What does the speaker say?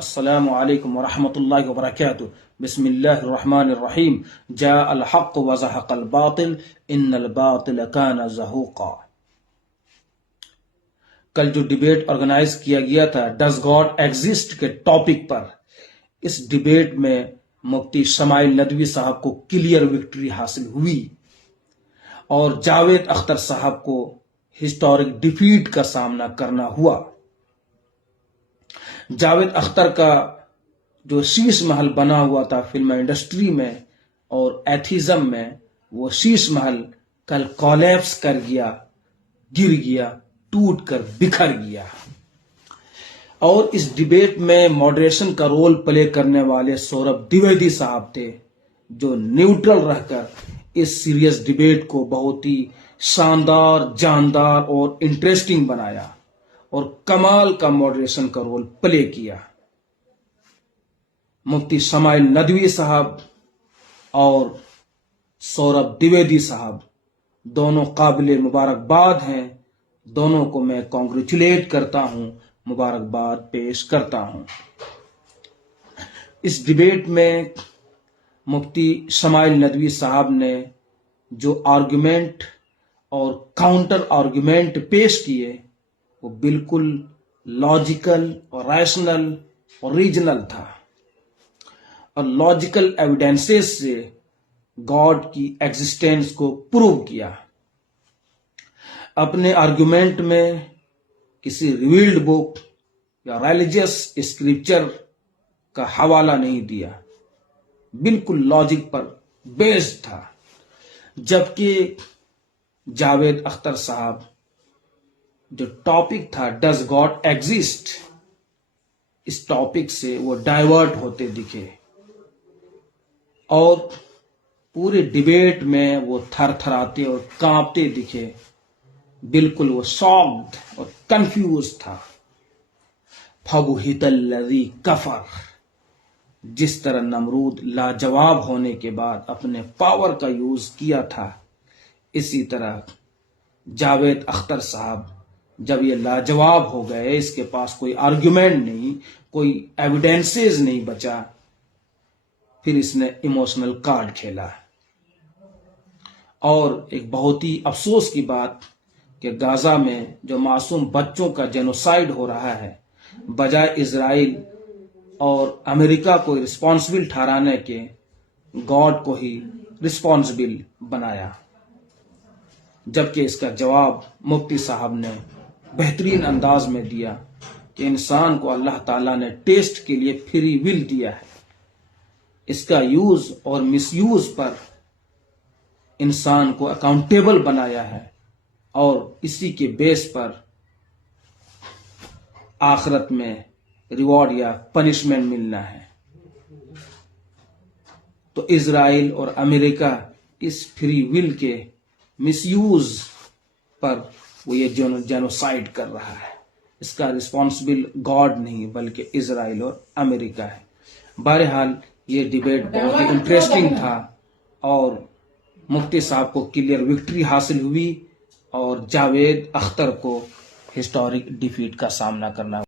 السلام علیکم ورحمۃ اللہ وبرکاتہ۔ بسم اللہ الرحمن الرحیم۔ جاء الحق وزهق الباطل ان الباطل كان زهوقا۔ کل جو ڈیبیٹ آرگنائز کیا گیا تھا ڈز گاڈ ایگزسٹ کے ٹاپک پر، اس ڈیبیٹ میں مفتی شمائل ندوی صاحب کو کلیئر وکٹری حاصل ہوئی اور جاوید اختر صاحب کو ہسٹورک ڈیفیٹ کا سامنا کرنا ہوا۔ جاوید اختر کا جو شیش محل بنا ہوا تھا فلم انڈسٹری میں اور ایتھیزم میں، وہ شیش محل کل کولیپس کر گیا، گر گیا، ٹوٹ کر بکھر گیا۔ اور اس ڈیبیٹ میں ماڈریشن کا رول پلے کرنے والے سوربھ دیویدی صاحب تھے، جو نیوٹرل رہ کر اس سیریس ڈیبیٹ کو بہت ہی شاندار، جاندار اور انٹرسٹنگ بنایا اور کمال کا ماڈریشن کا رول پلے کیا۔ مفتی شمائل ندوی صاحب اور سوربھ دیویدی صاحب دونوں قابل مبارکباد ہیں، دونوں کو میں کانگریچولیٹ کرتا ہوں، مبارکباد پیش کرتا ہوں۔ اس ڈیبیٹ میں مفتی شمائل ندوی صاحب نے جو آرگومنٹ اور کاؤنٹر آرگومنٹ پیش کیے وہ بالکل لاجیکل اور ریشنل اور ریجنل تھا، اور لاجیکل ایویڈنسز سے گاڈ کی ایگزسٹنس کو پروو کیا۔ اپنے آرگومنٹ میں کسی ریویلڈ بک یا ریلیجیس اسکرپچر کا حوالہ نہیں دیا، بالکل لاجک پر بیسڈ تھا۔ جبکہ جاوید اختر صاحب جو ٹاپک تھا ڈز گاڈ ایگزسٹ، اس ٹاپک سے وہ ڈائیورٹ ہوتے دکھے اور پورے ڈیبیٹ میں وہ تھر تھراتے اور کانپتے دکھے، بالکل وہ شاکڈ اور کنفیوز تھا۔ فَبُہِتَ الَّذِي كَفَرَ، جس طرح نمرود لاجواب ہونے کے بعد اپنے پاور کا یوز کیا تھا، اسی طرح جاوید اختر صاحب جب یہ لاجواب ہو گئے، اس کے پاس کوئی آرگومنٹ نہیں، کوئی ایویڈنسز نہیں بچا، پھر اس نے ایموشنل کارڈ کھیلا۔ اور ایک بہت ہی افسوس کی بات کہ غزہ میں جو معصوم بچوں کا جینوسائیڈ ہو رہا ہے، بجائے اسرائیل اور امریکہ کو رسپانسبل ٹھہرانے کے، گاڈ کو ہی رسپانسبل بنایا، جبکہ اس کا جواب مفتی صاحب نے بہترین انداز میں دیا کہ انسان کو اللہ تعالیٰ نے ٹیسٹ کے لیے فری ول دیا ہے، اس کا یوز اور مس یوز پر انسان کو اکاؤنٹیبل بنایا ہے، اور اسی کے بیس پر آخرت میں ریوارڈ یا پنشمنٹ ملنا ہے۔ تو اسرائیل اور امریکہ اس فری ول کے مس یوز پر وہ یہ جینوسائیڈ کر رہا ہے، اس کا رسپانسبل گاڈ نہیں بلکہ اسرائیل اور امریکہ ہے۔ بہرحال یہ ڈیبیٹ بہت ہی انٹرسٹنگ تھا اور مفتی صاحب کو کلیئر وکٹری حاصل ہوئی اور جاوید اختر کو ہسٹورک ڈیفیٹ کا سامنا کرنا